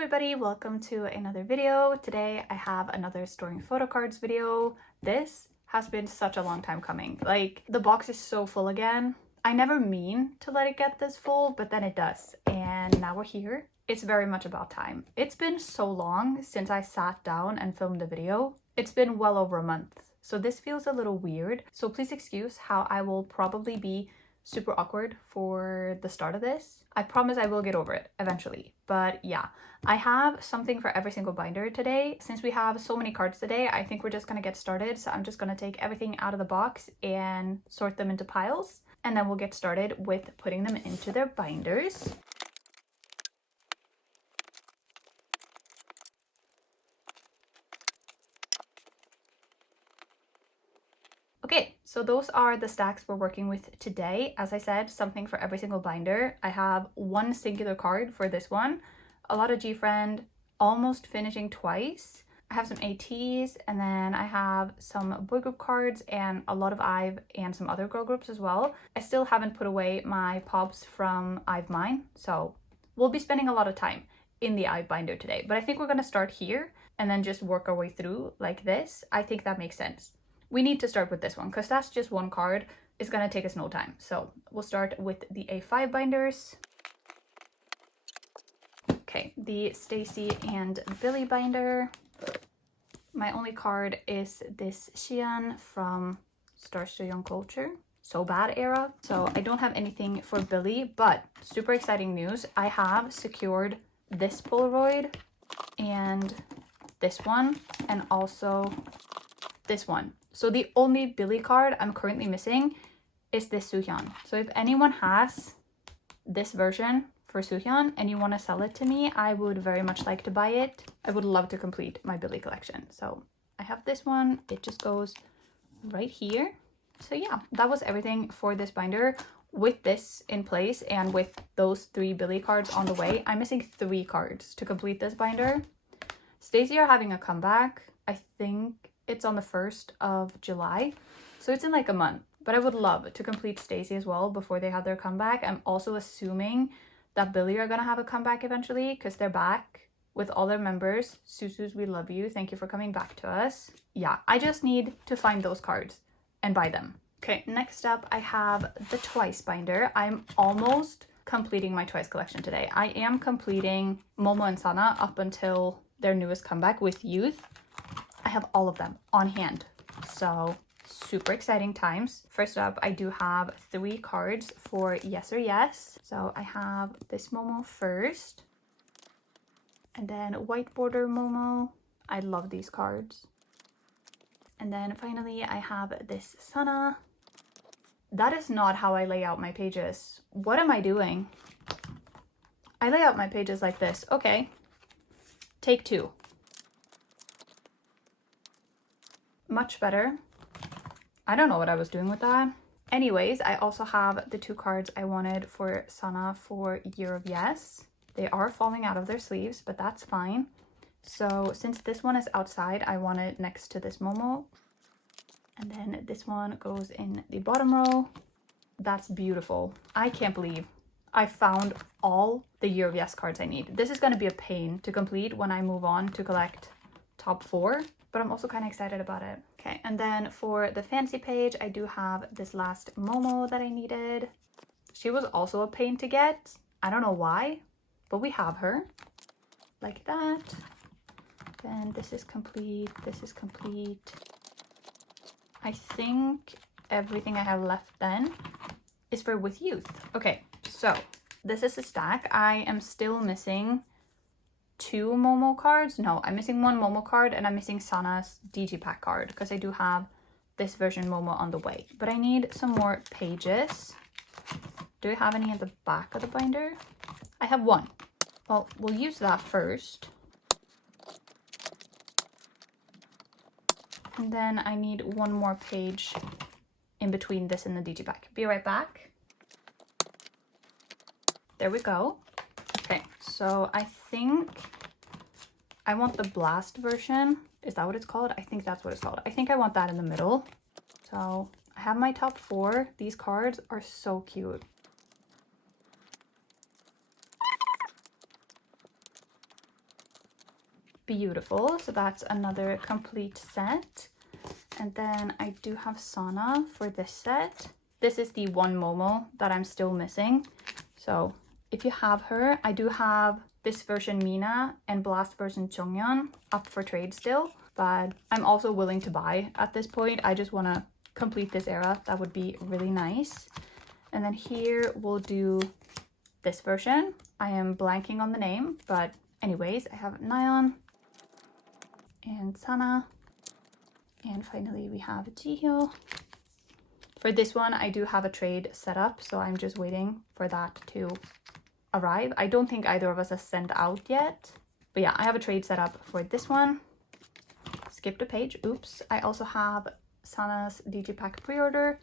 everybody, welcome to another video. Today I have another storing photo cards video. This has been such a long time coming. Like, the box is so full again. I never mean to let it get this full, but then it does. And now we're here. It's very much about time. It's been so long since I sat down and filmed a video. It's been well over a month. So this feels a little weird. So please excuse how I will probably be super awkward for the start of this. I promise I will get over it eventually. But yeah, I have something for every single binder today. Since we have so many cards today, I think we're just gonna get started. So I'm just gonna take everything out of the box and sort them into piles. And then we'll get started with putting them into their binders. Okay, so those are the stacks we're working with today. As I said, something for every single binder. I have one singular card for this one, a lot of gfriend, almost finishing twice. I have some ATEEZ, and then I have some boy group cards and a lot of IVE and some other girl groups as well. I still haven't put away my pops from IVE mine, so we'll be spending a lot of time in the IVE binder today. But I think we're gonna start here and then just work our way through like this. I think that makes sense. We need to start with this one because that's just one card. It's gonna take us no time. So we'll start with the A5 binders. Okay, the Stacy and Billie binder. My only card is this Xian from Stars to Young Culture, So Bad era. So I don't have anything for Billie, but super exciting news. I have secured this Polaroid and this one, and also this one. So the only Billie card I'm currently missing is this Suhyun. So if anyone has this version for Suhyun and you want to sell it to me, I would very much like to buy it. I would love to complete my Billie collection. So I have this one. It just goes right here. So yeah, that was everything for this binder. With this in place and with those 3 Billie cards on the way, I'm missing 3 cards to complete this binder. Stacy are having a comeback. I think it's on the 1st of July, so it's in like a month. But I would love to complete Stacy as well before they have their comeback. I'm also assuming that Billie are gonna have a comeback eventually because they're back with all their members. Susus, we love you. Thank you for coming back to us. Yeah, I just need to find those cards and buy them. Okay, next up I have the Twice binder. I'm almost completing my Twice collection today. I am completing Momo and Sana up until their newest comeback with Youth. I have all of them on hand, so super exciting times. First up, I do have 3 cards for Yes or Yes. So I have this Momo first, and then White Border Momo. I love these cards. And then finally, I have this Sana. That is not how I lay out my pages. What am I doing? I lay out my pages like this. Okay, take 2. Much better. I don't know what I was doing with that. Anyways, I also have the 2 cards I wanted for Sana for Year of Yes. They are falling out of their sleeves, but that's fine. So since this one is outside, I want it next to this Momo. And then this one goes in the bottom row. That's beautiful. I can't believe I found all the Year of Yes cards I need. This is going to be a pain to complete when I move on to collect top 4. But I'm also kind of excited about it. Okay, and then for the fancy page, I do have this last Momo that I needed. She was also a pain to get. I don't know why, but we have her. Like that. Then this is complete. This is complete. I think everything I have left then is for With Youth. Okay, so this is a stack. I am still missing 2 Momo cards. No, I'm missing 1 Momo card, and I'm missing Sana's Digipack card because I do have this version Momo on the way. But I need some more pages. Do I have any at the back of the binder? I have 1. Well, we'll use that first. And then I need 1 more page in between this and the Digipack. Be right back. There we go. Okay, so I think I want the Blast version. Is that what it's called? I think that's what it's called. I think I want that in the middle. So I have my top 4. These cards are so cute. beautiful. So that's another complete set. And then I do have Sana for this set. This is the one Momo that I'm still missing. So if you have her, I do have this version Mina and Blast version Jonghyun up for trade still. But I'm also willing to buy at this point. I just want to complete this era. That would be really nice. And then here we'll do this version. I am blanking on the name, but anyways, I have Nayeon and Sana. And finally we have Jihyo. For this one, I do have a trade set up, so I'm just waiting for that to arrive. I don't think either of us has sent out yet. But yeah, I have a trade set up for this one. Skipped a page. Oops. I also have Sana's Digipack pre-order.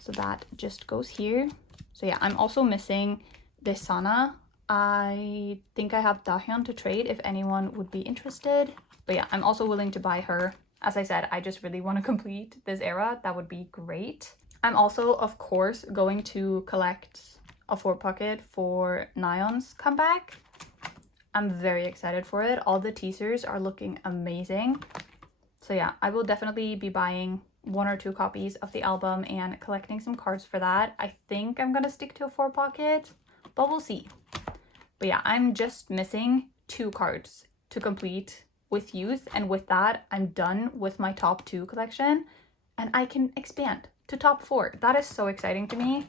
So that just goes here. So yeah, I'm also missing this Sana. I think I have Dahyun to trade if anyone would be interested. But yeah, I'm also willing to buy her. As I said, I just really want to complete this era. That would be great. I'm also, of course, going to collect a 4-pocket for Nayeon's comeback. I'm very excited for it. All the teasers are looking amazing. So yeah, I will definitely be buying 1 or 2 copies of the album and collecting some cards for that. I think I'm gonna stick to a 4-pocket, but we'll see. But yeah, I'm just missing 2 cards to complete with Youth, and with that I'm done with my top 2 collection and I can expand to top 4. That is so exciting to me.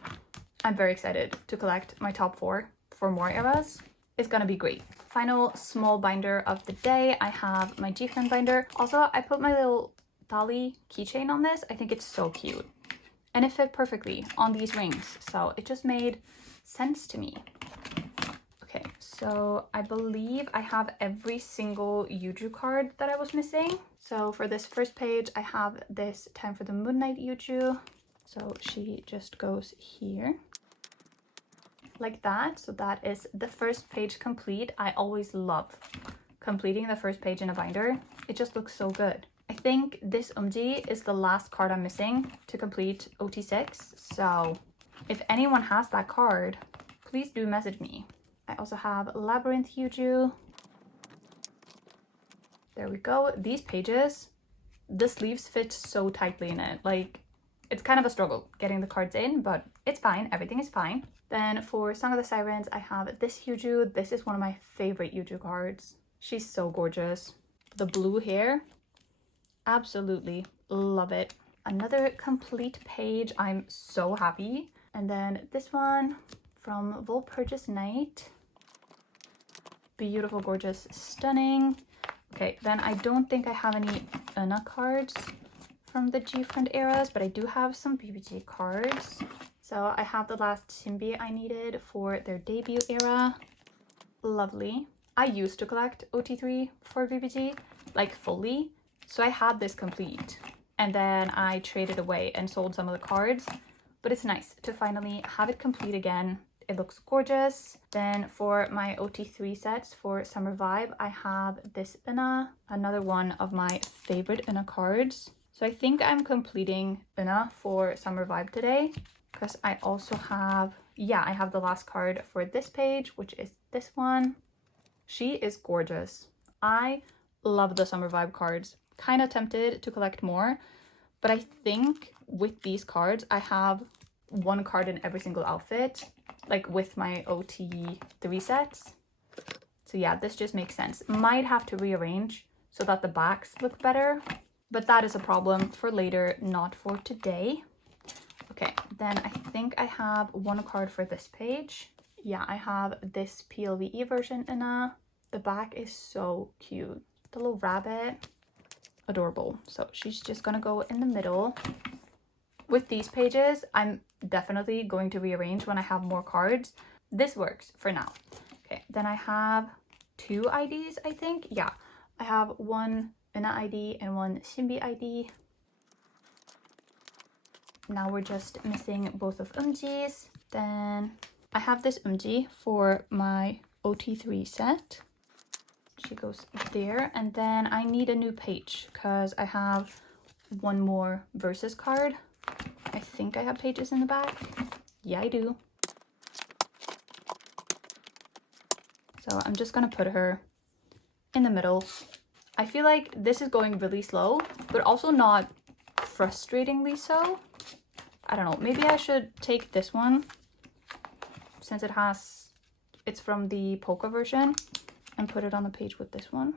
I'm very excited to collect my top 4 for more eras. It's gonna be great. Final small binder of the day, I have my gfriend binder. Also, I put my little Dolly keychain on this. I think it's so cute and it fit perfectly on these rings, so it just made sense to me. Okay, so I believe I have every single Yuju card that I was missing. So for this first page, I have this Time for the Moon Knight Yuju. So she just goes here like that. So that is the first page complete. I always love completing the first page in a binder. It just looks so good. I think this eunbi is the last card I'm missing to complete OT6. So if anyone has that card, please do message me. I also have Labyrinth Yuju. There we go. These pages, the sleeves fit so tightly in it. Like, it's kind of a struggle getting the cards in, but it's fine. Everything is fine. Then for Song of the Sirens, I have this Yuju. This is one of my favorite Yuju cards. She's so gorgeous. The blue hair, absolutely love it. Another complete page. I'm so happy. And then this one from Volpurgis Night. Beautiful, gorgeous, stunning. Okay, then I don't think I have any ENHYPEN cards from the gfriend eras, but I do have some BBG cards. So I have the last Shinbi I needed for their debut era. Lovely. I used to collect OT3 for BBG, like fully. So I had this complete and then I traded away and sold some of the cards, but it's nice to finally have it complete again. It looks gorgeous. Then for my OT3 sets for Summer Vibe, I have this ENHYPEN, another one of my favorite ENHYPEN cards. So I think I'm completing ENHYPEN for Summer Vibe today because I also have, yeah, I have the last card for this page, which is this one. She is gorgeous. I love the Summer Vibe cards. Kind of tempted to collect more, but I think with these cards, I have 1 card in every single outfit, like with my OT3 sets. So yeah, this just makes sense. Might have to rearrange so that the backs look better, but that is a problem for later, not for today. Okay, then I think I have 1 card for this page. Yeah, I have this PLVE version in a. The back is so cute. The little rabbit, adorable. So she's just gonna go in the middle. With these pages, I'm definitely going to rearrange when I have more cards. This works for now. Okay, then I have 2 IDs, I think. Yeah, I have 1 ENHYPEN ID and 1 Shinbi ID. Now we're just missing both of eunbi's. Then I have this eunbi for my OT3 set. She goes there. And then I need a new page because I have 1 more Versus card. I think I have pages in the back. Yeah, I do. So I'm just gonna put her in the middle I feel like this is going really slow, but also not frustratingly so. I don't know, maybe I should take this one since it's from the polka version and put it on the page with this one.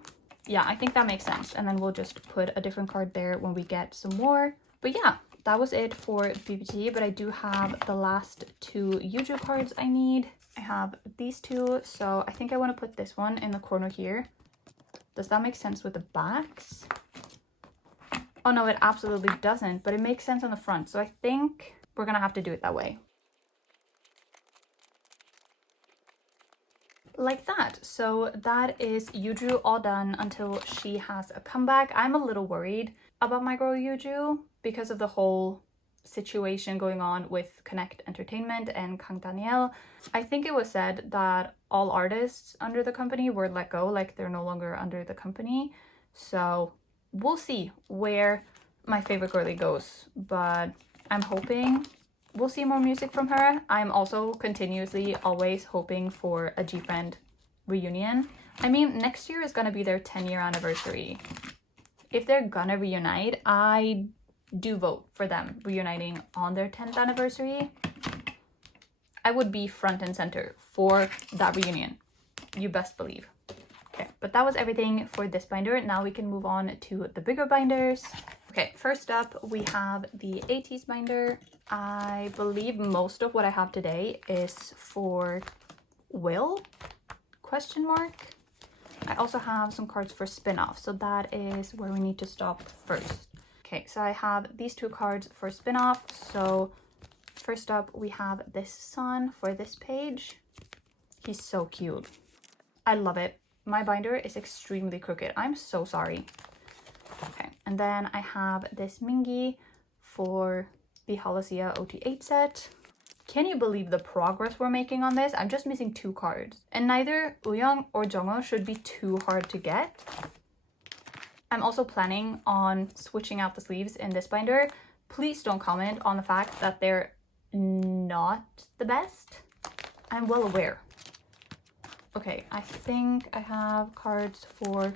Yeah, I think that makes sense. And then we'll just put a different card there when we get some more. But yeah, that was it for BBT, but I do have the last 2 Yuju cards I need. I have these 2, so I think I want to put this one in the corner here. Does that make sense with the backs? Oh no, it absolutely doesn't, but it makes sense on the front. So I think we're gonna have to do it that way. Like that. So that is Yuju all done until she has a comeback. I'm a little worried about my girl Yuju because of the whole situation going on with Connect Entertainment and Kang Daniel. I think it was said that all artists under the company were let go, like they're no longer under the company. So we'll see where my favorite girlie goes, but I'm hoping we'll see more music from her. I'm also continuously always hoping for a gfriend reunion. I mean, next year is gonna be their 10-year anniversary. If they're gonna reunite, I do vote for them reuniting on their 10th anniversary. I would be front and center for that reunion. You best believe. Okay, but that was everything for this binder. Now we can move on to the bigger binders. Okay, first up we have the ATEEZ binder. I believe most of what I have today is for Will? Question mark. I also have some cards for spin-off, so that is where we need to stop first. Okay, so I have these 2 cards for spin-off. So first up we have this Sun for this page. He's so cute. I love it. My binder is extremely crooked. I'm so sorry. Okay, and then I have this MINKYS for the Holosia OT8 set. Can you believe the progress we're making on this? I'm just missing 2 cards. And neither Wooyoung or Jongho should be too hard to get. I'm also planning on switching out the sleeves in this binder. Please don't comment on the fact that they're not the best. I'm well aware. Okay, I think I have cards for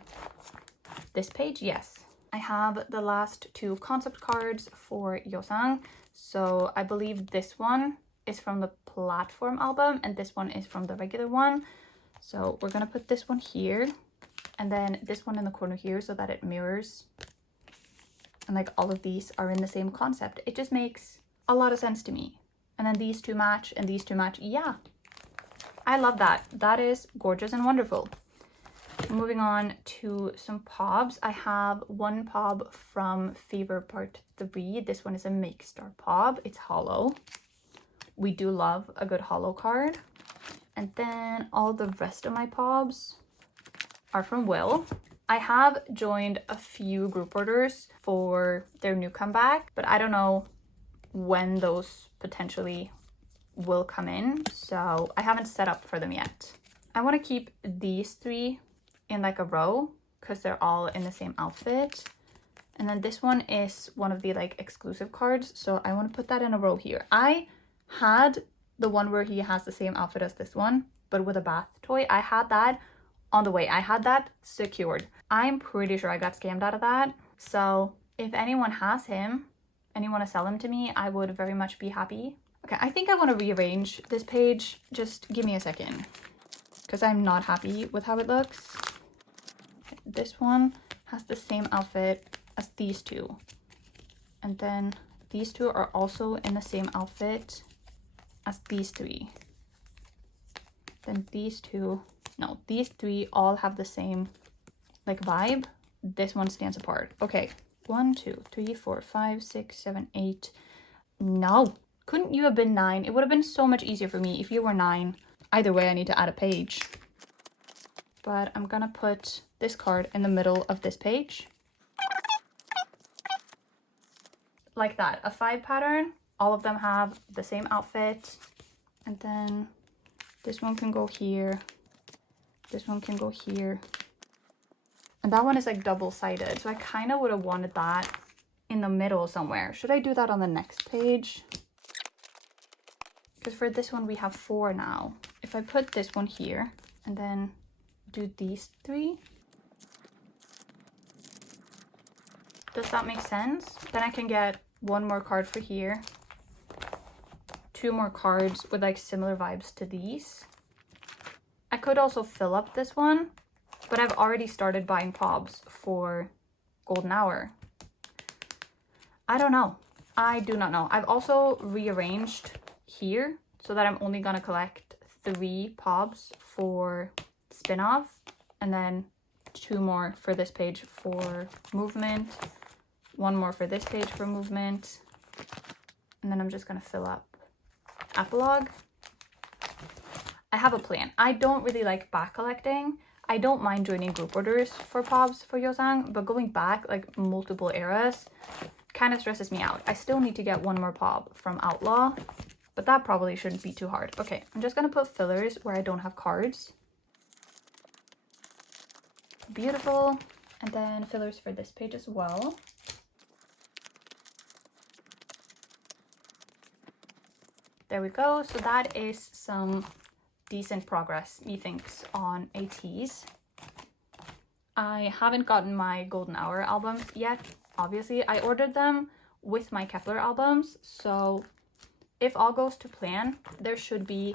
this page. Yes, I have the last 2 concept cards for Yeosang. So I believe this one is from the platform album and this one is from the regular one. So we're gonna put this one here and then this one in the corner here so that it mirrors. And like all of these are in the same concept. It just makes a lot of sense to me. And then these 2 match and these 2 match. Yeah, I love that. That is gorgeous and wonderful. Moving on to some pobs. I have one pob from Fever Part 3. This one is a Make Star pob. It's hollow. We do love a good hollow card. And then all the rest of my pobs are from Will. I have joined a few group orders for their new comeback, but I don't know when those potentially will come in, so I haven't set up for them yet. I want to keep these 3 in like a row because they're all in the same outfit. And then this one is one of the like exclusive cards, so I want to put that in a row here. I had the one where he has the same outfit as this one, but with a bath toy. I had that on the way. I had that secured. I'm pretty sure I got scammed out of that. So if anyone has him and you want to sell him to me, I would very much be happy. Okay, I think I want to rearrange this page. Just give me a second because I'm not happy with how it looks. Okay, this one has the same outfit as these 2. And then these 2 are also in the same outfit as these 3. Then these 2, no, these 3 all have the same like vibe. This one stands apart. Okay, 1, 2, 3, 4, 5, 6, 7, 8. No, couldn't you have been 9? It would have been so much easier for me if you were 9. Either way, I need to add a page. But I'm gonna put this card in the middle of this page. Like that, a 5 pattern. All of them have the same outfit. And then this one can go here. This one can go here. And that one is like double-sided. So I kind of would have wanted that in the middle somewhere. Should I do that on the next page? Because for this one we have 4 now. If I put this one here and then do these 3. Does that make sense? Then I can get one more card for here. 2 more cards with like similar vibes to these. I could also fill up this one, but I've already started buying pobs for golden hour. I don't know. I do not know. I've also rearranged here so that I'm only gonna collect 3 pobs for spin-off, and then 2 more for this page for movement, 1 more for this page for movement, and then I'm just gonna fill up epilogue. I have a plan. I don't really like back collecting. I don't mind joining group orders for pobs for Yozang, but going back like multiple eras kind of stresses me out. I still need to get 1 more pob from Outlaw, but that probably shouldn't be too hard. Okay, I'm just gonna put fillers where I don't have cards. Beautiful. And then fillers for this page as well. There we go. So that is some decent progress, methinks, on ATEEZ. I haven't gotten my golden hour albums yet. Obviously, I ordered them with my Kepler albums, so if all goes to plan, there should be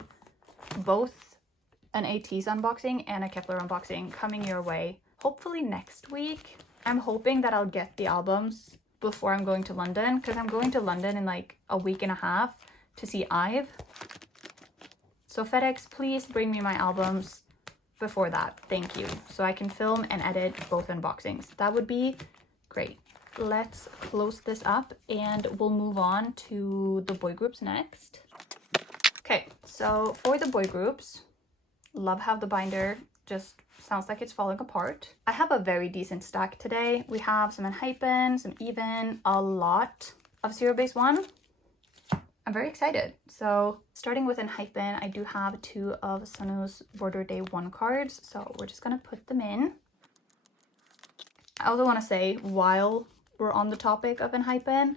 both an ATEEZ unboxing and a Kepler unboxing coming your way, hopefully next week. I'm hoping that I'll get the albums before I'm going to London, because I'm going to London in like a week and a half to see IVE. So FedEx, please bring me my albums before that. Thank you. So I can film and edit both unboxings. That would be great. Let's close this up and we'll move on to the boy groups next. Okay, so for the boy groups, love how the binder just sounds like it's falling apart. I have a very decent stack today. We have some ENHYPEN, some EVNne, a lot of Zero Base 1. I'm very excited. So starting with ENHYPEN, I do have 2 of Sunwoo's Border Day 1 cards. So we're just gonna put them in. I also want to say, while we're on the topic of ENHYPEN,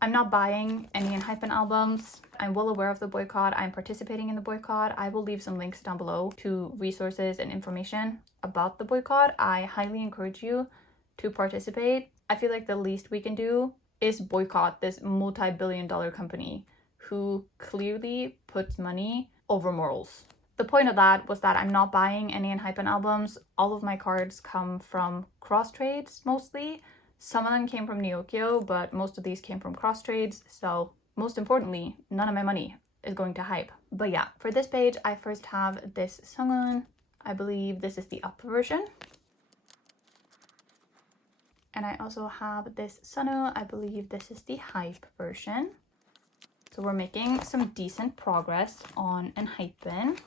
I'm not buying any ENHYPEN albums. I'm well aware of the boycott. I'm participating in the boycott. I will leave some links down below to resources and information about the boycott. I highly encourage you to participate. I feel like the least we can do is boycott this multi-billion-dollar company who clearly puts money over morals. The point of that was that I'm not buying any ENHYPEN albums. All of my cards come from cross trades mostly. Some of them came from Neokyo, but most of these came from cross trades. So most importantly, none of my money is going to HYPE. But yeah, for this page, I first have this Sungun. I believe this is the up version. And I also have this Sunu. I believe this is the HYPE version. So we're making some decent progress on ENHYPEN.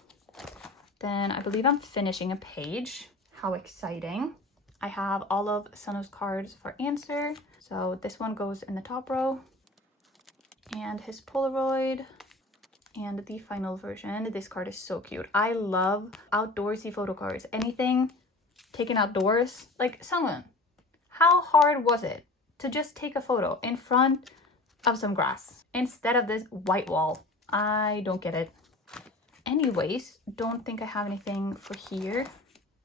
Then I believe I'm finishing a page. How exciting. I have all of Sunu's cards for answer. So this one goes in the top row. And his Polaroid. And the final version. This card is so cute. I love outdoorsy photo cards. Anything taken outdoors. Like Sungun. How hard was it to just take a photo in front of some grass instead of this white wall? I don't get it. Anyways, don't think I have anything for here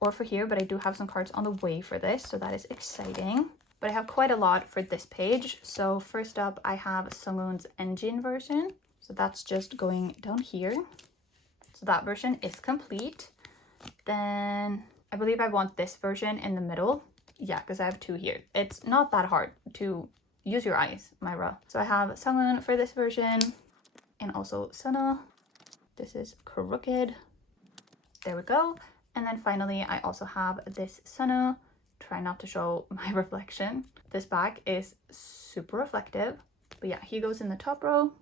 or for here, but I do have some cards on the way for this, so that is exciting. But I have quite a lot for this page. So first up, I have Sungun's engine version. So that's just going down here. So that version is complete. Then I believe I want this version in the middle. Yeah, because I have 2 here. It's not that hard to use your eyes, Myra. So I have Sungun for this version and also Sunu. This is crooked. There we go. And then finally, I also have this Sunu. Try not to show my reflection. This back is super reflective. But yeah, he goes in the top row.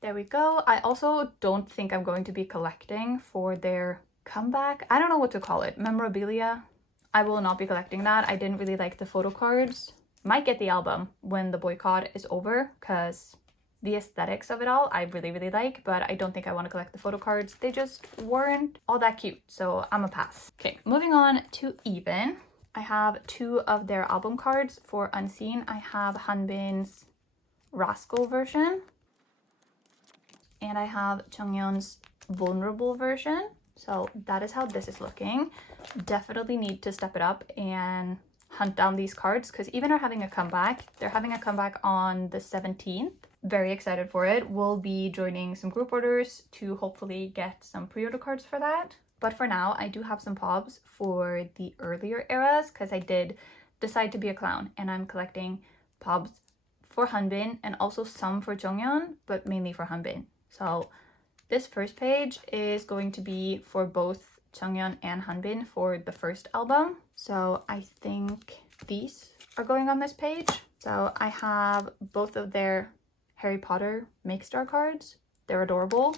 There we go. I also don't think I'm going to be collecting for their comeback. I don't know what to call it. Memorabilia. I will not be collecting that. I didn't really like the photo cards. Might get the album when the boycott is over because the aesthetics of it all I really like, but I don't think I want to collect the photo cards. They just weren't all that cute, so I'm a pass. Okay, moving on to EVNne. I have 2 of their album cards for Unseen. I have Hanbin's Rascal version and I have Chungyeon's Vulnerable version. So that is how this is looking. Definitely need to step it up and hunt down these cards because even are having a comeback. They're having a comeback on the 17th. Very excited for it. We'll be joining some group orders to hopefully get some pre-order cards for that. But for now, I do have some pobs for the earlier eras because I did decide to be a clown and I'm collecting pobs for Hanbin and also some for Jonghyun, but mainly for Hanbin. So this first page is going to be for both Jonghyun and Hanbin for the first album. So I think these are going on this page. So I have both of their Harry Potter Make Star cards. They're adorable.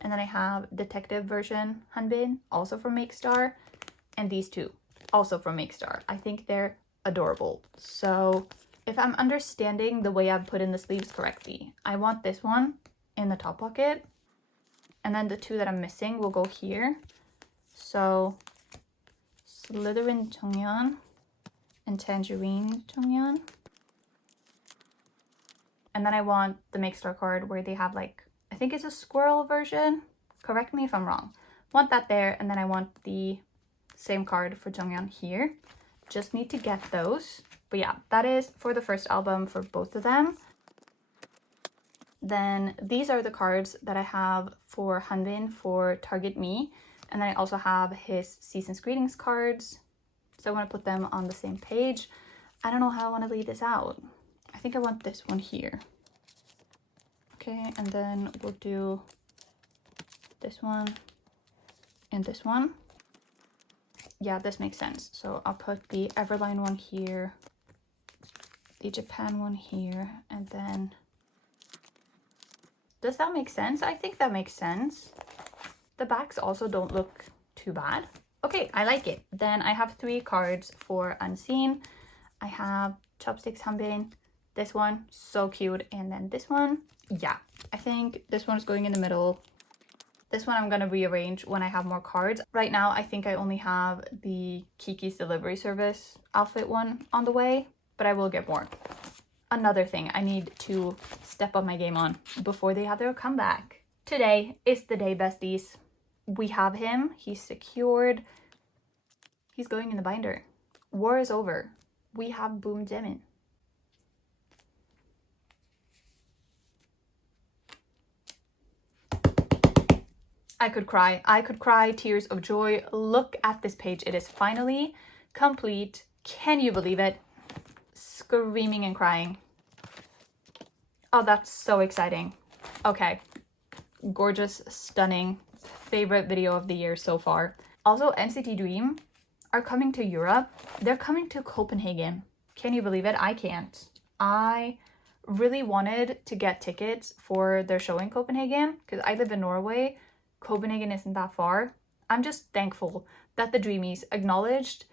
And then I have Detective version Hanbin, also from Make Star, and these two, also from Make Star. I think they're adorable. So if I'm understanding the way I've put in the sleeves correctly, I want this one in the top pocket, and then the two that I'm missing will go here. So Slytherin Jonghyun and Tangerine Jonghyun. And then I want the Make Star card where they have like, I think it's a squirrel version. Correct me if I'm wrong. Want that there, and then I want the same card for Jonghyun here. Just need to get those. But yeah, that is for the first album for both of them. Then these are the cards that I have for Hanbin for Target Me. And then I also have his Season's Greetings cards. So I want to put them on the same page. I don't know how I want to lay this out. I think I want this one here. Okay, and then we'll do this one and this one. Yeah, this makes sense. So I'll put the Everline one here, the Japan one here, and then... Does that make sense? I think that makes sense. The backs also don't look too bad. Okay, I like it. Then I have 3 cards for Unseen. I have Chopsticks Hanbin, this one, so cute, and then this one. Yeah, I think this one's going in the middle. This one I'm gonna rearrange when I have more cards. Right now, I think I only have the Kiki's Delivery Service outfit one on the way, but I will get more. Another thing I need to step up my game on before they have their comeback. Today is the day, besties. We have him, he's secured. He's going in the binder. War is over. We have Boom Jimin. I could cry tears of joy. Look at this page. It is finally complete. Can you believe it? Screaming and crying. Oh, that's so exciting. Okay. Gorgeous, stunning. Favorite video of the year so far. Also, NCT Dream are coming to Europe. They're coming to Copenhagen. Can you believe it? I can't. I really wanted to get tickets for their show in Copenhagen because I live in Norway. Copenhagen isn't that far. I'm just thankful that the Dreamies acknowledged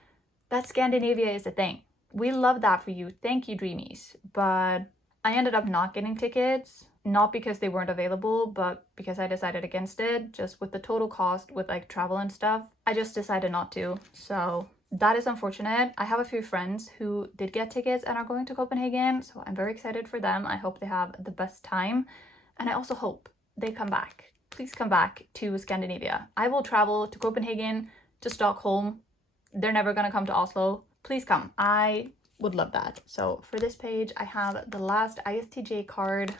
that Scandinavia is a thing. We love that for you. Thank you, Dreamies. But I ended up not getting tickets, not because they weren't available, but because I decided against it, just with the total cost with like travel and stuff. I just decided not to. So that is unfortunate. I have a few friends who did get tickets and are going to Copenhagen, so I'm very excited for them. I hope they have the best time. And I also hope they come back. Please come back to Scandinavia. I will travel to Copenhagen, to Stockholm. They're never gonna come to Oslo. Please come. I would love that. So for this page, I have the last ISTJ card.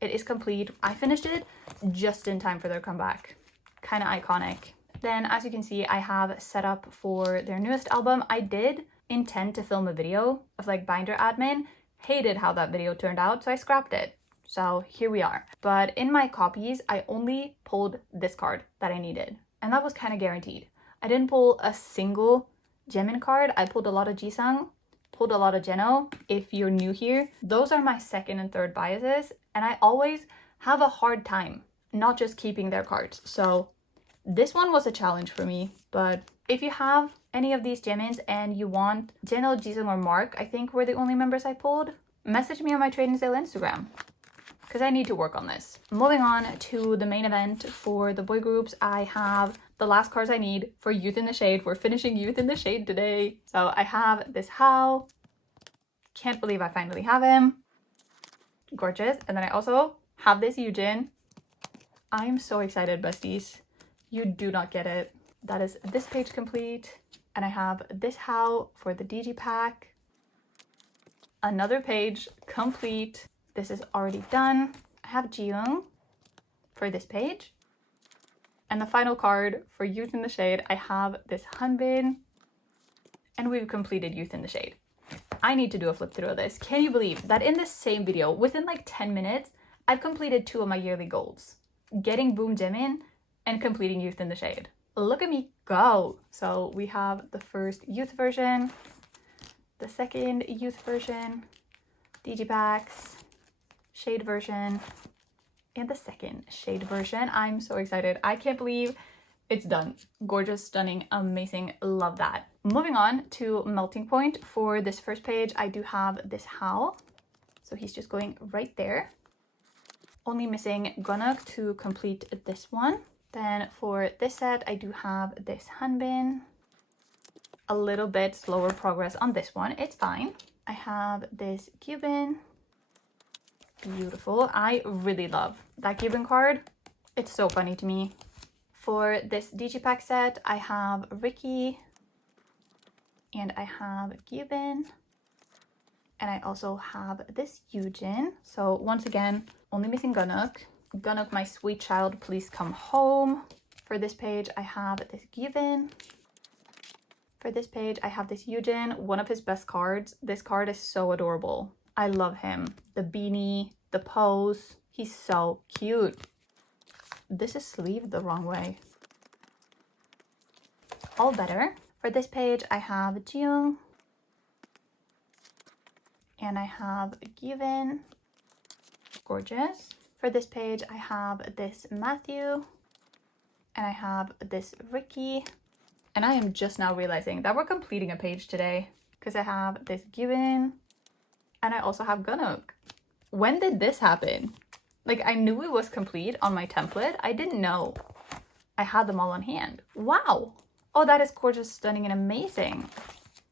It is complete. I finished it just in time for their comeback. Kind of iconic. Then, as you can see, I have set up for their newest album. I did intend to film a video of like binder admin. Hated how that video turned out, so I scrapped it. So here we are. But in my copies, I only pulled this card that I needed. And that was kind of guaranteed. I didn't pull a single Jimin card. I pulled a lot of Jisung, pulled a lot of Jeno. If you're new here, those are my second and third biases. And I always have a hard time not just keeping their cards. So this one was a challenge for me. But if you have any of these Jimins and you want Jeno, Jisung, or Mark, I think were the only members I pulled, message me on my Trade and Sale Instagram, because I need to work on this. Moving on to the main event for the boy groups, I have the last cards I need for Youth in the Shade. We're finishing Youth in the Shade today. So I have this Hao. Can't believe I finally have him. Gorgeous. And then I also have this Yujin. I am so excited, besties. You do not get it. That is this page complete. And I have this how for the DG pack. Another page complete. This is already done. I have Jiyoung for this page. And the final card for Youth in the Shade, I have this Hanbin. And we've completed Youth in the Shade. I need to do a flip through of this. Can you believe that in this same video, within like 10 minutes, I've completed 2 of my yearly goals. Getting Boom Jimin and completing Youth in the Shade. Look at me go. So we have the first youth version, the second youth version, digipacks, shade version, and the second shade version. I'm so excited. I can't believe it's done. Gorgeous, stunning, amazing. Love that. Moving on to melting point. For this first page, I do have this how. So he's just going right there. Only missing Gonuk to complete this one. Then for this set, I do have this Hanbin. A little bit slower progress on this one. It's fine. I have this Gyubin. Beautiful. I really love that Gyubin card. It's so funny to me. For this digipack set, I have Ricky. And I have Gyubin. And I also have this Yujin. So once again, only missing Gonuk. Gonuk, my sweet child, please come home. For this page, I have this Gyubin. For this page, I have this Yujin, one of his best cards. This card is so adorable. I love him. The beanie, the pose. He's so cute. This is sleeved the wrong way. All better. For this page, I have Jiyoung. And I have Gyubin. Gorgeous. For this page, I have this Matthew. And I have this Ricky. And I am just now realizing that we're completing a page today because I have this Gyubin and I also have Gonuk. When did this happen? Like, I knew it was complete on my template. I didn't know I had them all on hand. Wow. Oh, that is gorgeous, stunning, and amazing.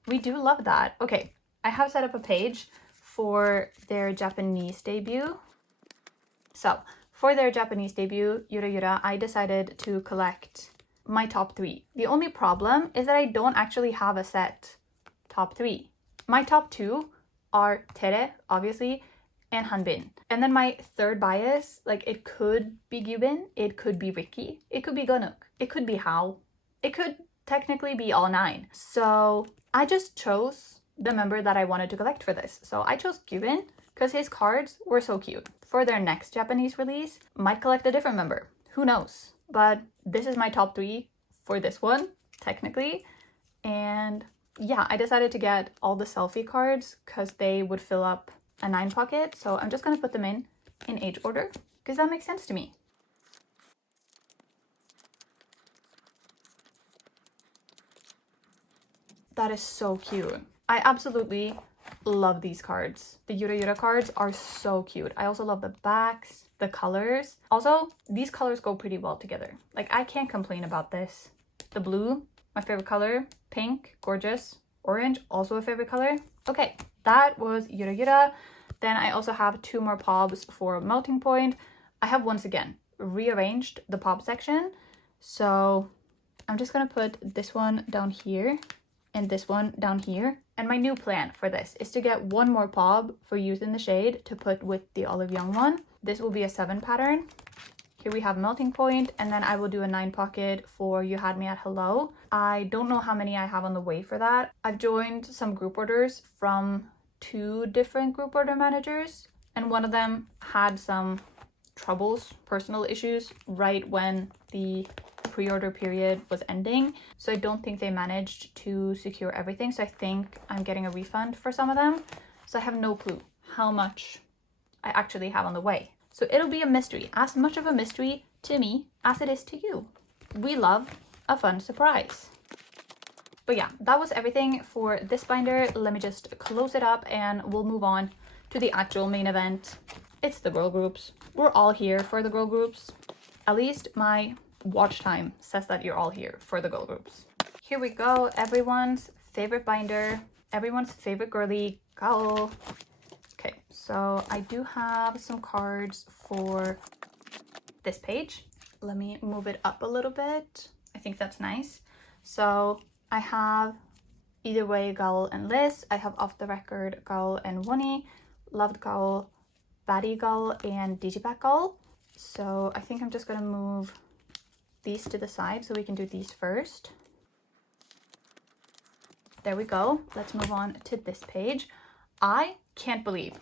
We do love that. Okay, I have set up a page for their Japanese debut. So for their Japanese debut, Yura Yura, I decided to collect my top 3. The only problem is that I don't actually have a set top 3. My top 2 are Tere, obviously, and Hanbin. And then my third bias, like, it could be Gyubin, it could be Ricky, it could be Gonuk, it could be Hao, it could technically be all 9. So I just chose the member that I wanted to collect for this. So I chose Gyubin because his cards were so cute. For their next Japanese release, might collect a different member. Who knows? But this is my top 3 for this one, technically. And yeah, I decided to get all the selfie cards because they would fill up a 9 pocket. So I'm just going to put them in age order because that makes sense to me. That is so cute. I absolutely love these cards. The Yura Yura cards are so cute. I also love the backs, the colors. Also, these colors go pretty well together. Like, I can't complain about this. The blue, my favorite color. Pink, gorgeous. Orange, also a favorite color. Okay, that was Yura Yura. Then I also have 2 more pobs for melting point. I have once again rearranged the pob section. So I'm just gonna put this one down here and this one down here. And my new plan for this is to get 1 more pob for Youth in the Shade to put with the Olive Young one. This will be a 7 pattern. Here we have melting point, and then I will do a 9 pocket for You Had Me at Hello. I don't know how many I have on the way for that. I've joined some group orders from 2 different group order managers, and one of them had some troubles, personal issues, right when the pre-order period was ending. So I don't think they managed to secure everything. So I think I'm getting a refund for some of them. So I have no clue how much I actually have on the way. So it'll be a mystery, as much of a mystery to me as it is to you. We love a fun surprise. But yeah, that was everything for this binder. Let me just close it up and we'll move on to the actual main event. It's the girl groups. We're all here for the girl groups. At least my watch time says that you're all here for the girl groups. Here we go, everyone's favorite binder, everyone's favorite girly. Go. Okay, so I do have some cards for this page. Let me move it up a little bit. I think that's nice. So I have Either Way, Gaul and Liz. I have Off the Record, Gaul and Wonnie, Loved Gaul, Baddie Gaul, and Digipack Gaul. So I think I'm just gonna move these to the side so we can do these first. There we go. Let's move on to this page. I can't believe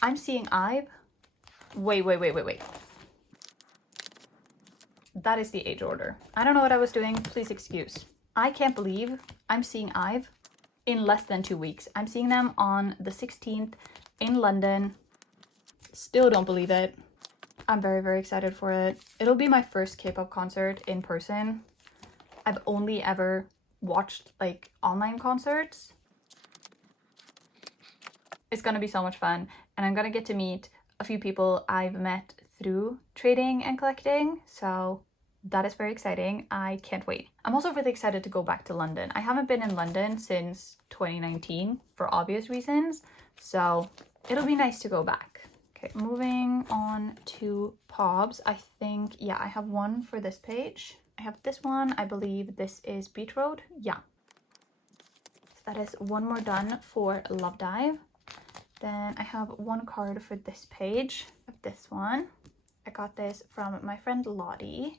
I'm seeing IVE. Wait. That is the age order. I don't know what I was doing. Please excuse. I can't believe I'm seeing IVE in less than 2 weeks. I'm seeing them on the 16th in London. Still don't believe it. I'm very, very excited for it. It'll be my first K-pop concert in person. I've only ever watched like online concerts. It's gonna be so much fun, and I'm gonna get to meet a few people I've met through trading and collecting, so that is very exciting. I can't wait. I'm also really excited to go back to London. I haven't been in London since 2019 for obvious reasons, so it'll be nice to go back. Okay, moving on to POBs. I think, yeah, I have one for this page. I have this one. I believe this is Beat Road. Yeah. So that is one more done for Love Dive. Then I have one card for this page. I have this one. I got this from my friend Lottie.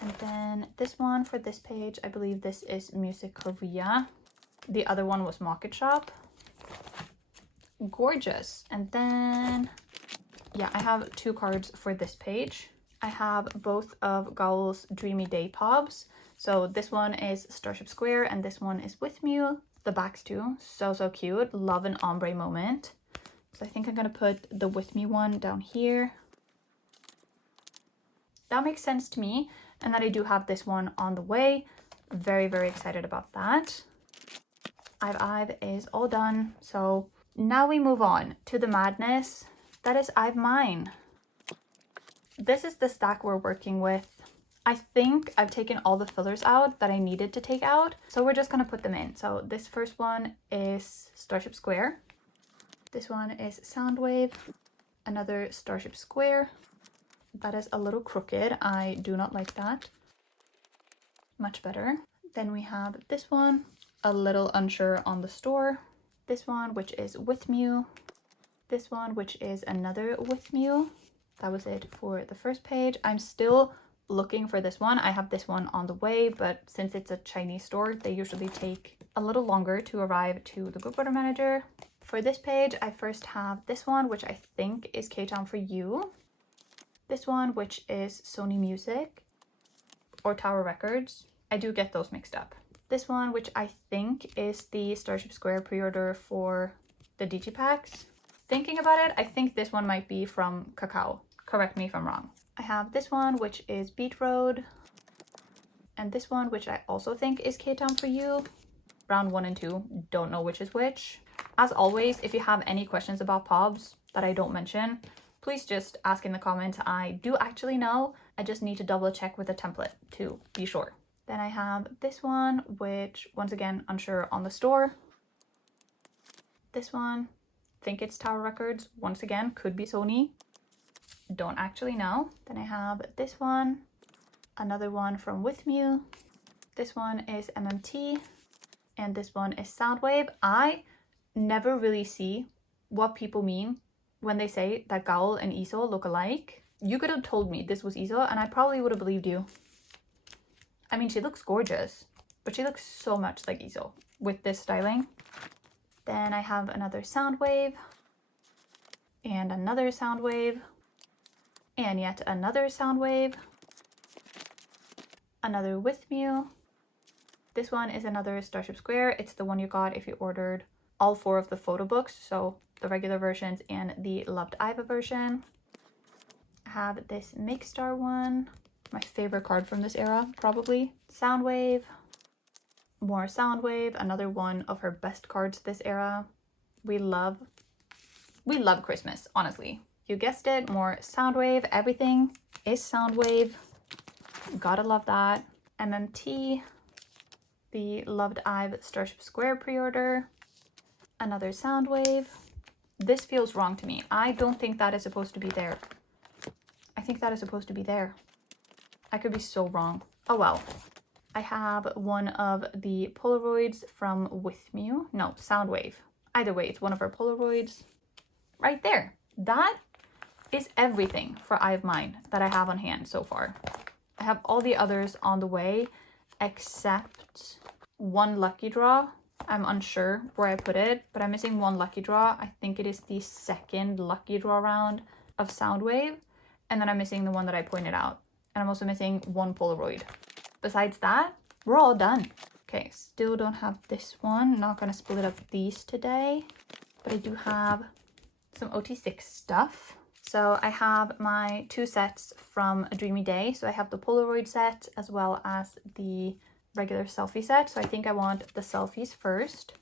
And then this one for this page, I believe this is Music Korea. The other one was Market Shop. Gorgeous. And then, yeah, I have two cards for this page. I have both of Gaul's Dreamy Day POBs. So this one is Starship Square and this one is With Mew. The backs too, so cute. Love an ombre moment. So I think I'm gonna put the With Me one down here. That makes sense to me. And then I do have this one on the way. Very, very excited about that. IVE is all done. So now we move on to the madness. That is IVE Mine. This is the stack we're working with. I think I've taken all the fillers out that I needed to take out. So we're just gonna put them in. So this first one is Starship Square. This one is Soundwave. Another Starship Square. That is a little crooked. I do not like that. Much better. Then we have this one, a little unsure on the store. This one, which is With Mew. This one, which is another With Mew. That was it for the first page. I'm still looking for this one. I have this one on the way, but since it's a Chinese store, they usually take a little longer to arrive to the group order manager. For this page, I first have this one, which I think is K-Town for You. This one, which is Sony Music or Tower Records. I do get those mixed up. This one, which I think is the Starship Square pre-order for the Digipacks. Thinking about it, I think this one might be from Kakao. Correct me if I'm wrong. I have this one, which is Beat Road. And this one, which I also think is K-Town for You. Round 1 and 2, don't know which is which. As always, if you have any questions about POBs that I don't mention, please just ask in the comments. I do actually know. I just need to double check with a template to be sure. Then I have this one, which once again, unsure on the store. This one, think it's Tower Records. Once again, could be Sony. Don't actually know. Then I have this one, another one from With Mew. This one is MMT, and this one is Soundwave. I never really see what people mean when they say that Gaul and Iso look alike. You could have told me this was Iso and I probably would have believed you. I mean, she looks gorgeous, but she looks so much like Iso with this styling. Then I have another Soundwave and another Soundwave and yet another Soundwave, another With Mew. This one is another Starship Square. It's the one you got if you ordered all 4 of the photo books, so the regular versions and the Loved IVE version. I have this Make Star one, my favorite card from this era, probably. Soundwave, more Soundwave, another one of her best cards this era. We love Christmas, honestly. You guessed it, more Soundwave. Everything is Soundwave. Gotta love that. MMT, the Loved IVE Starship Square pre-order, another Soundwave. This feels wrong to me. I don't think that is supposed to be there. I think that is supposed to be there. I could be so wrong. Oh well. I have one of the Polaroids from Soundwave. Either way, it's one of her Polaroids right there. That is everything for I Have Mine that I have on hand so far. I have all the others on the way except one lucky draw. I'm unsure where I put it, but I'm missing one lucky draw. I think it is the second lucky draw round of Soundwave. And then I'm missing the one that I pointed out. And I'm also missing one Polaroid. Besides that, we're all done. Okay, still don't have this one. Not gonna split up these today, but I do have some OT6 stuff. So I have my 2 sets from A Dreamy Day. So I have the Polaroid set as well as the regular selfie set. So I think I want the selfies first.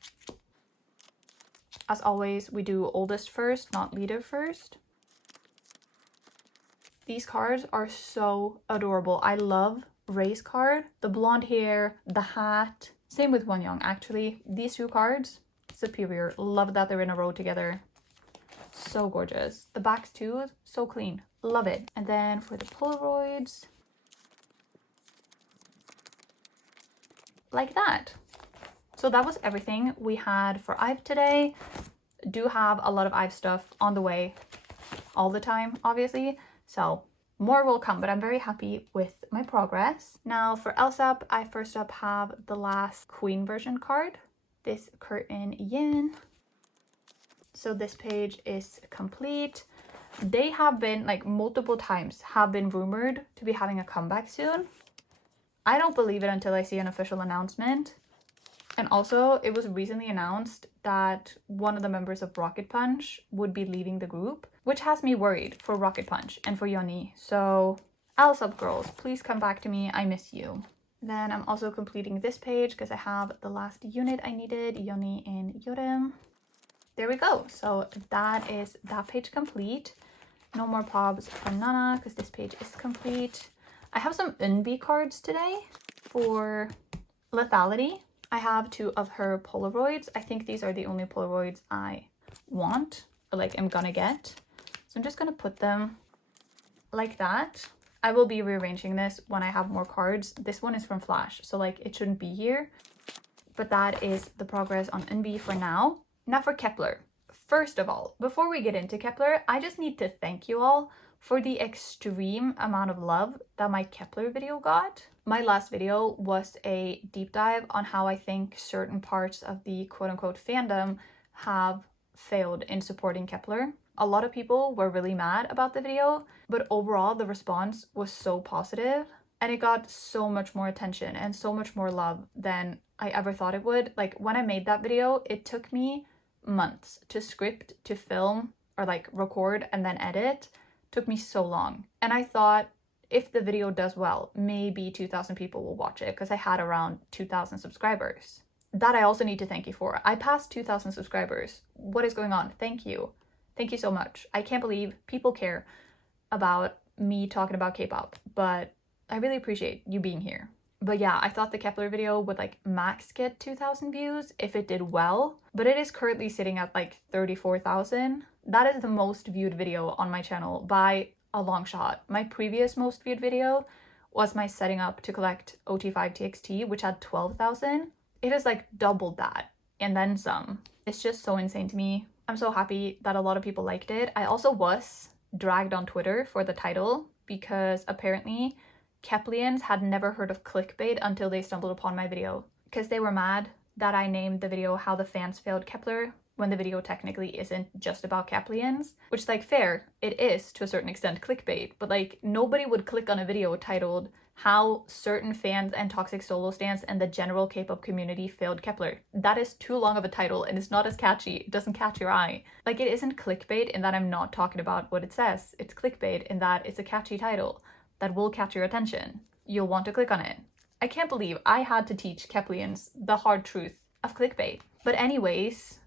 As always, we do oldest first, not leader first. These cards are so adorable. I love Ray's card, the blonde hair, the hat. Same with Wonyoung, actually. These 2 cards, superior. Love that they're in a row together. So gorgeous. The backs too, so clean. Love it. And then for the Polaroids, like that. So that was everything we had for IVE today. Do have a lot of IVE stuff on the way all the time, obviously. So more will come, but I'm very happy with my progress. Now for LSUP, I first up have the last Queen version card, this Curtain Yin. So this page is complete. They have been, like, multiple times have been rumored to be having a comeback soon. I don't believe it until I see an official announcement. And also, it was recently announced that one of the members of Rocket Punch would be leaving the group, which has me worried for Rocket Punch and for eunne. So, LSUP girls, please come back to me. I miss you. Then I'm also completing this page because I have the last unit I needed, eunne and Yorim. There we go. So that is that page complete. No more probs for Nana because this page is complete. I have some eunbi cards today for lethality. I have 2 of her Polaroids. I think these are the only Polaroids I want, or like I'm gonna get. So I'm just gonna put them like that. I will be rearranging this when I have more cards. This one is from Flash, so like it shouldn't be here. But that is the progress on eunbi for now. Now for Kepler. First of all, before we get into Kepler, I just need to thank you all for the extreme amount of love that my Kepler video got. My last video was a deep dive on how I think certain parts of the quote-unquote fandom have failed in supporting Kepler. A lot of people were really mad about the video, but overall the response was so positive and it got so much more attention and so much more love than I ever thought it would. Like, when I made that video, it took me months to script, to film, or like record and then edit. Took me so long. And I thought, if the video does well, maybe 2,000 people will watch it because I had around 2,000 subscribers. That I also need to thank you for. I passed 2,000 subscribers. What is going on? Thank you. Thank you so much. I can't believe people care about me talking about K-pop, but I really appreciate you being here. But yeah, I thought the Kepler video would like max get 2,000 views if it did well, but it is currently sitting at like 34,000. That is the most viewed video on my channel by a long shot. My previous most viewed video was my setting up to collect OT5 TXT, which had 12,000. It has like doubled that and then some. It's just so insane to me. I'm so happy that a lot of people liked it. I also was dragged on Twitter for the title because apparently Keplians had never heard of clickbait until they stumbled upon my video, because they were mad that I named the video How the Fans Failed Kepler when the video technically isn't just about Keplians, which, like, fair, it is to a certain extent clickbait, but like nobody would click on a video titled How Certain Fans and Toxic Solo Stans and the General K-pop Community Failed Kepler. That is too long of a title and it's not as catchy. It doesn't catch your eye. Like, it isn't clickbait in that I'm not talking about what it says. It's clickbait in that it's a catchy title that will catch your attention. You'll want to click on it. I can't believe I had to teach Keplians the hard truth of clickbait. But anyways,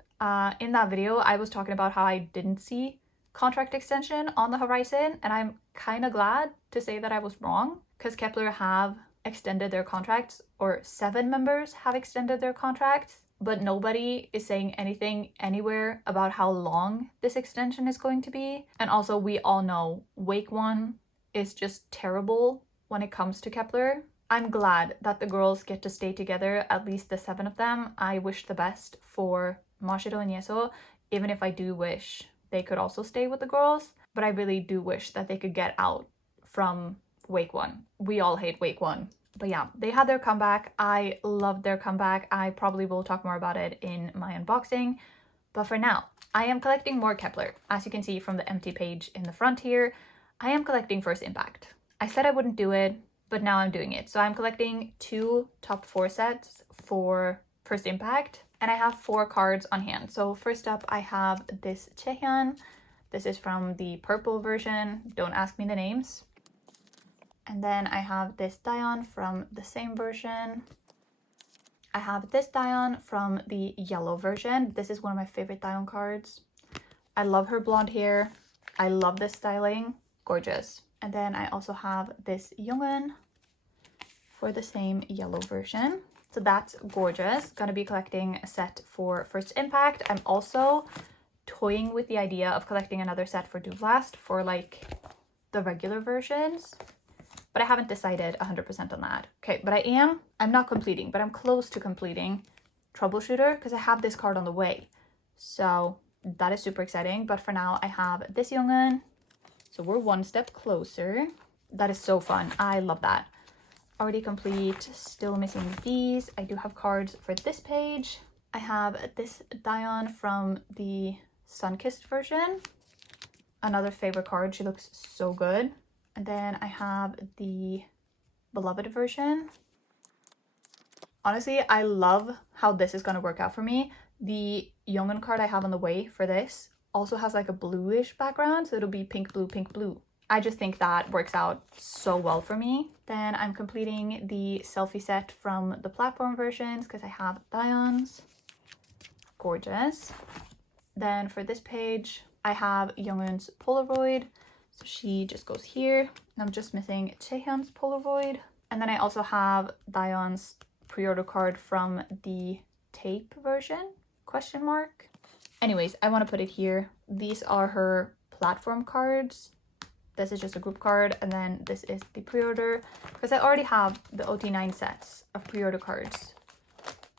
in that video, I was talking about how I didn't see contract extension on the horizon, and I'm kind of glad to say that I was wrong, because Kepler have extended their contracts, or 7 members have extended their contracts, but nobody is saying anything anywhere about how long this extension is going to be. And also, we all know Wake 1 is just terrible when it comes to Kepler. I'm glad that the girls get to stay together, at least the 7 of them. I wish the best for Mashiro and Yeso, even if I do wish they could also stay with the girls. But I really do wish that they could get out from Wake 1. We all hate Wake 1. But yeah, they had their comeback. I loved their comeback. I probably will talk more about it in my unboxing. But for now, I am collecting more Kepler. As you can see from the empty page in the front here, I am collecting First Impact. I said I wouldn't do it, but now I'm doing it. So I'm collecting 2 top 4 sets for First Impact, and I have 4 cards on hand. So first up, I have this Chaehyun. This is from the purple version. Don't ask me the names. And then I have this Daeon from the same version. I have this Daeon from the yellow version. This is one of my favorite Daeon cards. I love her blonde hair. I love this styling. Gorgeous. And then I also have this Youngun for the same yellow version. So that's gorgeous. Gonna be collecting a set for First Impact. I'm also toying with the idea of collecting another set for Doublast for like the regular versions. But I haven't decided 100% on that. Okay, but I'm not completing, but I'm close to completing Troubleshooter because I have this card on the way. So that is super exciting. But for now, I have this Youngun. So we're 1 step closer. That is so fun. I love that. Already complete. Still missing these. I do have cards for this page. I have this Daeon from the Sun-Kissed version. Another favorite card. She looks so good. And then I have the Beloved version. Honestly, I love how this is going to work out for me. The Youngun card I have on the way for this also has like a bluish background, so it'll be pink, blue, pink, blue. I just think that works out so well for me. Then I'm completing the selfie set from the platform versions because I have Daeons. Gorgeous. Then for this page, I have Youngun's Polaroid. So she just goes here, and I'm just missing Chaehyun's Polaroid. And then I also have Daeon's pre-order card from the tape version, question mark. Anyways, I want to put it here. These are her platform cards. This is just a group card, and then this is the pre-order, because I already have the OT9 sets of pre-order cards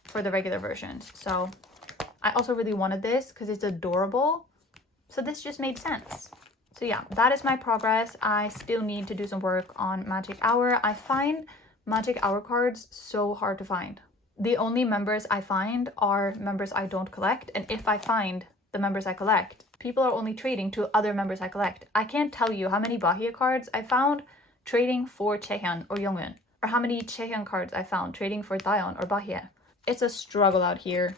for the regular versions. So I also really wanted this because it's adorable. So this just made sense. So yeah, that is my progress. I still need to do some work on Magic Hour. I find Magic Hour cards so hard to find. The only members I find are members I don't collect. And if I find the members I collect, people are only trading to other members I collect. I can't tell you how many Bahia cards I found trading for Chaehyun or Youngun, or how many Chaehyun cards I found trading for Daeon or Bahia. It's a struggle out here.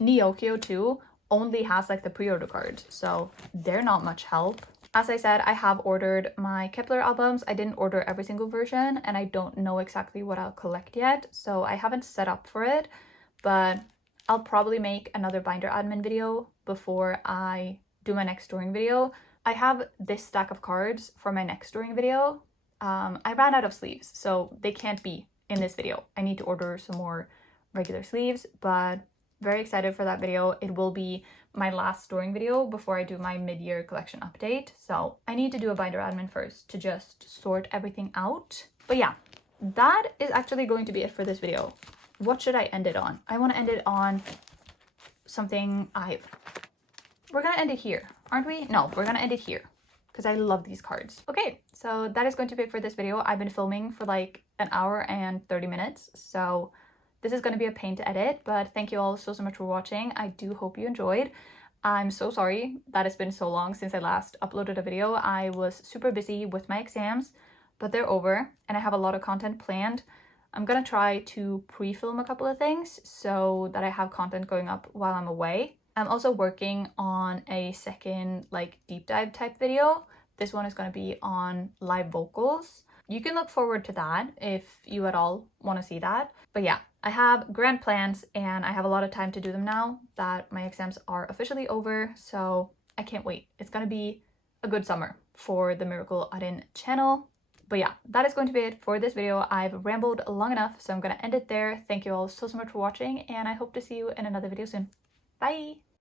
Neokyo too only has like the pre-order cards, so they're not much help. As I said, I have ordered my Kepler albums. I didn't order every single version, and I don't know exactly what I'll collect yet, so I haven't set up for it, but I'll probably make another binder admin video before I do my next storing video. I have this stack of cards for my next storing video. I ran out of sleeves, so they can't be in this video. I need to order some more regular sleeves, but very excited for that video. It will be my last storing video before I do my mid-year collection update. So I need to do a binder admin first to just sort everything out. But yeah, that is actually going to be it for this video. What should I end it on? I want to end it on something IVE. We're gonna end it here, aren't we? No, we're gonna end it here because I love these cards. Okay, so that is going to be it for this video. I've been filming for like an hour and 30 minutes, so this is going to be a pain to edit, but thank you all so much for watching. I do hope you enjoyed. I'm so sorry that it's been so long since I last uploaded a video. I was super busy with my exams, but they're over and I have a lot of content planned. I'm gonna try to pre-film a couple of things so that I have content going up while I'm away. I'm also working on a second like deep dive type video. This one is going to be on live vocals. You can look forward to that if you at all want to see that. But yeah, I have grand plans and I have a lot of time to do them now that my exams are officially over. So I can't wait. It's going to be a good summer for the Miracle Arin channel. But yeah, that is going to be it for this video. I've rambled long enough, so I'm going to end it there. Thank you all so much for watching, and I hope to see you in another video soon. Bye!